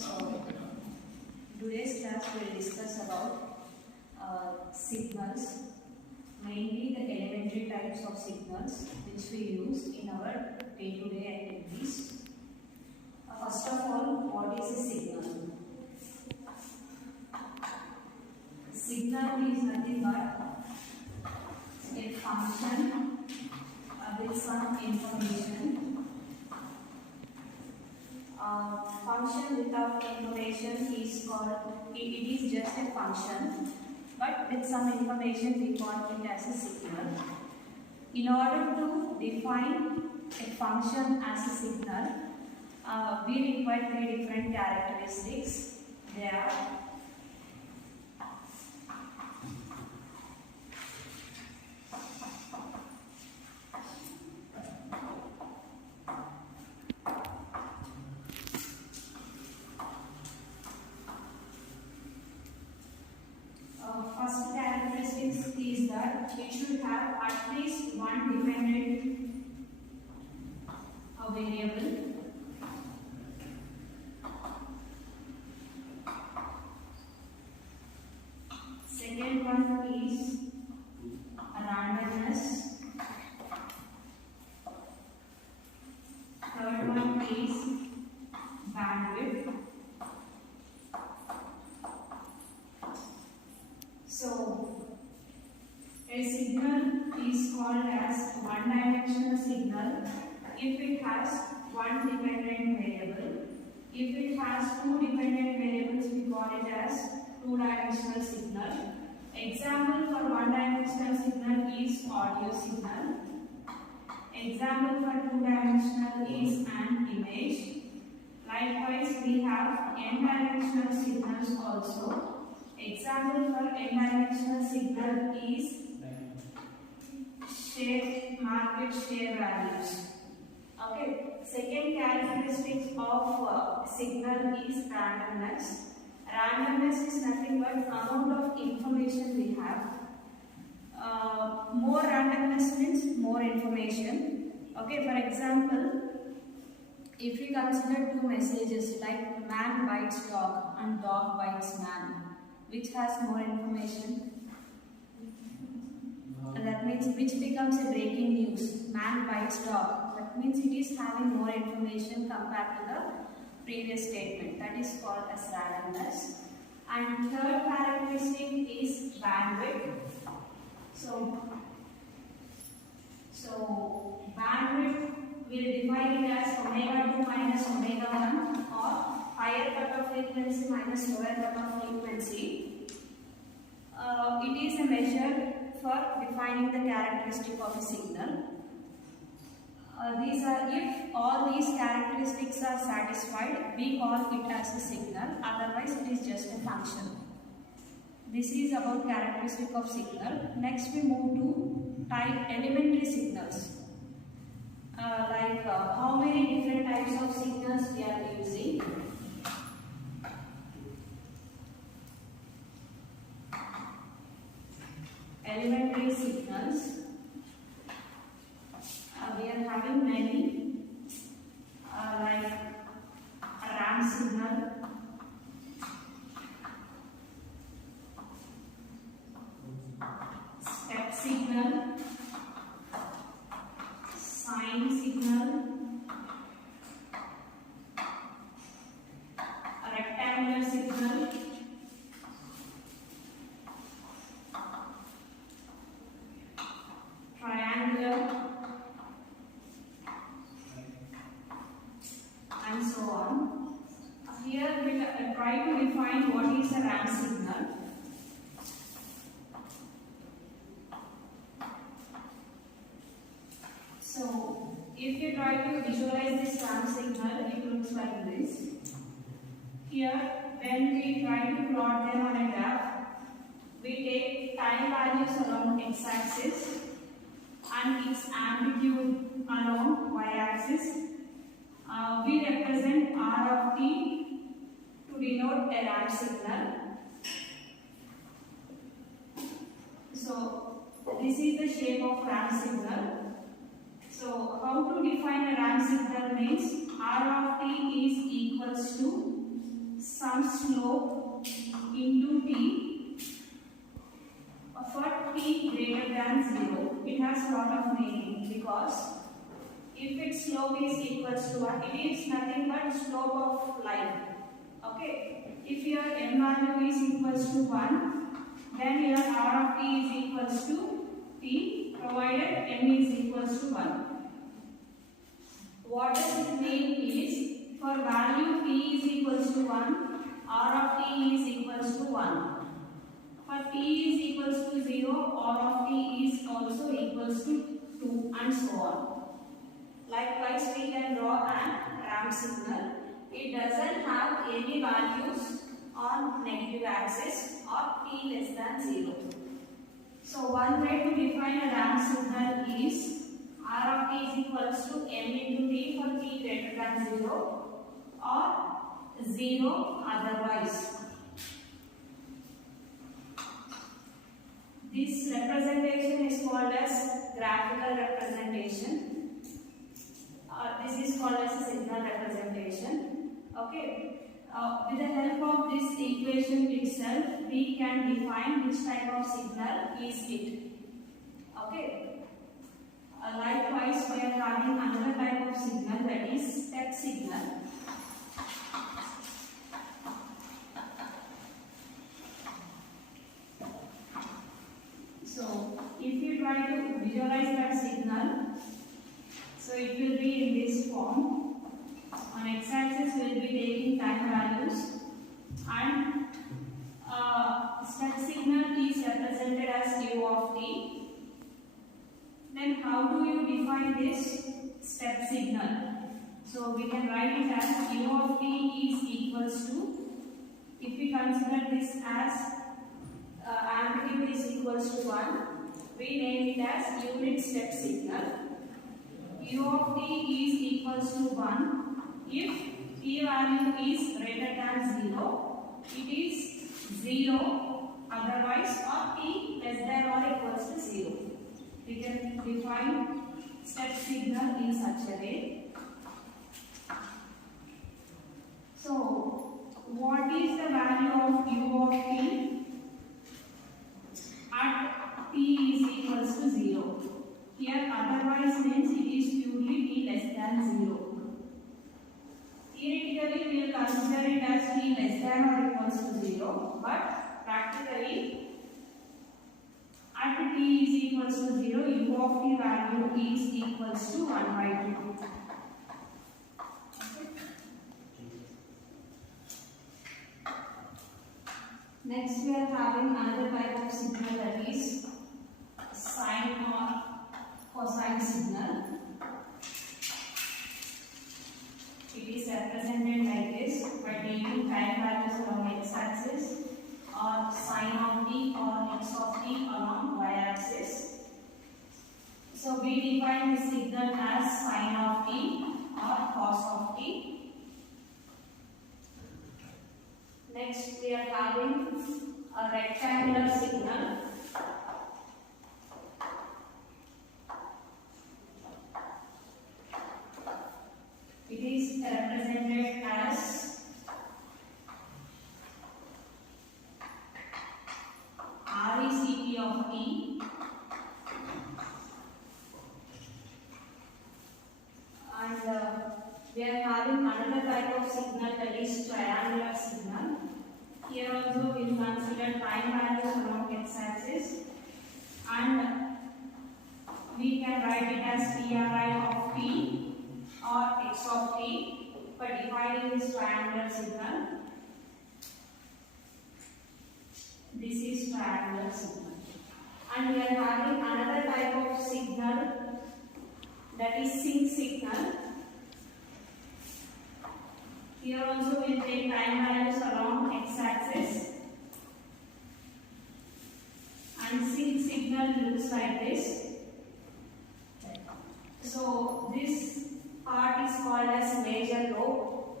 So today's class will discuss about signals, mainly the elementary types of signals which we use in our day-to-day activities. First of all, what is a signal? Signal is nothing but a function with some information. Function without information is called, it is just a function, but with some information we call it as a signal. In order to define a function as a signal, we require three different characteristics. They are first characteristic is that it should have at least one dependent variable. Second one is randomness. Third one is bandwidth. So, a signal is called as one-dimensional signal if it has one dependent variable. If it has two dependent variables, we call it as two-dimensional signal. Example for one-dimensional signal is audio signal. Example for two-dimensional is an image. Likewise, we have n-dimensional signals also. Example for n-dimensional signal is market share values. Okay. Second characteristic of signal is randomness. Randomness is nothing but amount of information we have. More randomness means more information. Okay. For example, if we consider two messages like man bites dog and dog bites man, which has more information? That means which becomes a breaking news. Man bites dog. That means it is having more information compared to the previous statement. That is called as randomness. And third characteristic is bandwidth. So bandwidth we will define it as omega 2 minus omega 1 or higher cutoff frequency minus lower cutoff frequency. It is a measure for defining the characteristic of a signal. These are, if all these characteristics are satisfied, we call it as a signal. Otherwise, it is just a function. This is about characteristic of signal. Next, we move to type elementary signals. Like how many different types of signals we are using. Elementary signals, we are having many, like a ramp signal, step signal, sine signal, a rectangular signal, triangular, and so on. Here we will try to define what is a ramp signal. So, if you try to visualize this ramp signal, it looks like this. Here, when we try to plot them on a graph, we take time values along x-axis and its amplitude along y-axis. We represent r of t to denote a ramp signal. So, this is the shape of ramp signal. So, how to define a ramp signal means r of t is equals to some slope into t for t greater than 0. It has lot of meaning because if its slope is equals to 1, it is nothing but slope of line. Okay. If your m value is equals to 1, then your r of t is equals to t provided m is equals to 1. What does it mean is for value t is equals to 1, r of t is equals to 1. For t is equals to 0, r of t is also equals to 2 and so on. Likewise, we can draw an ramp signal. It doesn't have any values on negative axis or t less than 0. So one way to define a ramp signal is r of t is equals to m into t for t greater than 0 or 0 otherwise. This representation is called as graphical representation. This is called as a signal representation. Okay. With the help of this equation itself, we can define which type of signal is it. Okay. Likewise, we are having another type of signal, that is step signal. So, if you try to visualize that signal, so it will be in this form. On x-axis we will be taking time values, and step signal is represented as u of t. Then how do you define this step signal? So we can write it as u of t is equals to, if we consider this as amplitude is equals to 1, we name it as unit step signal. U of t is equals to 1 if t value is greater than 0, it is 0 otherwise, or t less than or equals to 0. We can define step signal in such a way. So what is the value of u of t at t is equals to 0? Here otherwise means it is purely t less than 0. Theoretically we will consider it as t less than or equals to 0, but practically at t is equals to 0, u of t value is equals to 1 by 2. Next we are having another type of signal, that is sine or cosine signal. It is represented like this by taking time values along x-axis, or sine of t or x of t along y-axis. So we define the signal as sine of t or cos of t. Next we are having a rectangular signal. It is represented as RECT of t, and we are having another type of signal, that is triangular signal. Here also we will consider time values along x-axis, and we can write it as PRI of t or x of t for defining this triangular signal. This is triangular signal. And we are having another type of signal, that is sync signal. Here also we will take time values along x-axis, and sync signal looks like this. So this part is called as major lobe,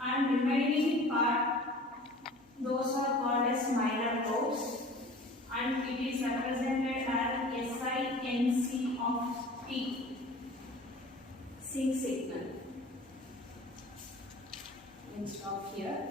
and remaining part, those are called as minor lobes, and it is represented as SINC of t, sync signal. can stop here.